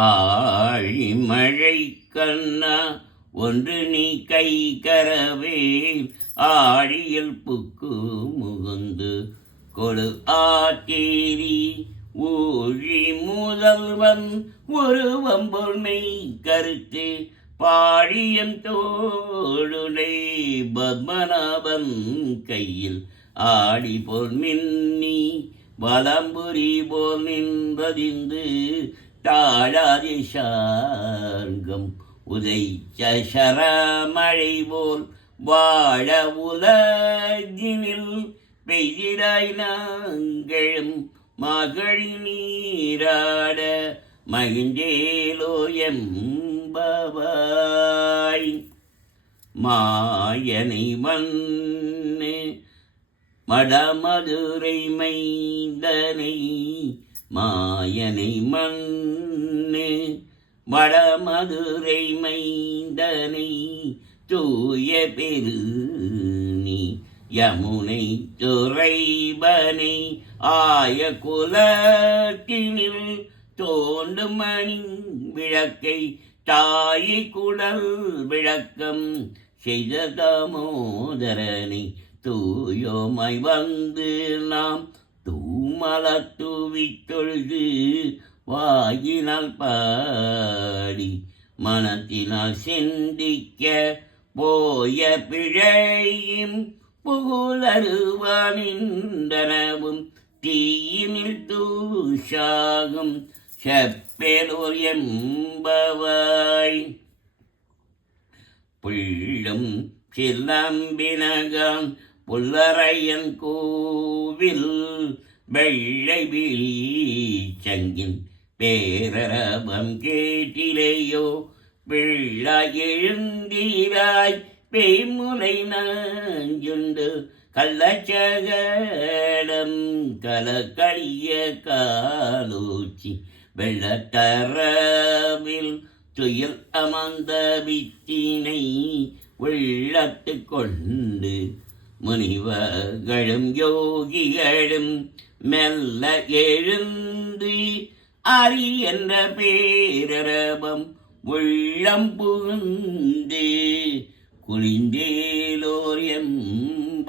ஆழிமழை கண்ணா ஒன்று நீ கை கரவேல் ஆழியில் புக்கு முகுந்து கொடு ஆத்தேரி ஊழி முதல்வன் ஒரு வம்பொன்னை கருத்து பாழியன் தோளுடை பத்மநாபன் கையில் ஆடி போல் மின்னி வலம்புரி போல் நின்றதிந்து தாழாதி சார்கம் உதைச்ச சரமழை போல் வாழ உலகினில் பெய்திடாய் நாங்களும் மகளி நீராட மகிழ்ந்தேலோ எம்பவாய். மாயனை மண்ணு மடமதுரை மைந்தனை மாயனை மண்ணு வடமதுரை மைந்தனை தூய பெருநீ யமுனை துறைபனை ஆய குலத்தினில் தோண்டும் மணி விளக்கை தாயை குடல் விளக்கம் செய்த தாமோதரனை தூயோமாய் வந்து நாம் தூமலத் தூவித் தொழுது வாயினால் பாடி மனத்தினால் சிந்திக்க போய பிழையும் புகுலருவானின்றனவும் தீயினில் தூஷாகும் செப்பேலோர் எம்பவாய். புள்ளும் சிலம்பினகான் புல்லரையன் கோவில் வெள்ளை விழிச்சங்கின் பேரரபம் கேட்டிலேயோ பிள்ளாய் எழுந்தீராய் பேய்முலை நாஞ்சுண்டு கள்ளச்சகடம் கலக்களிய காலூச்சி வெள்ளத்தரவில் துயில் அமர்ந்த வித்தினை உள்ளத்து கொண்டு முனிவர்களும் யோகிகளும் மெல்ல எழுந்து அரி என்ற பேரரபம் உள்ளம் புகுந்து குளிந்தேலோர் எம்பவாய்.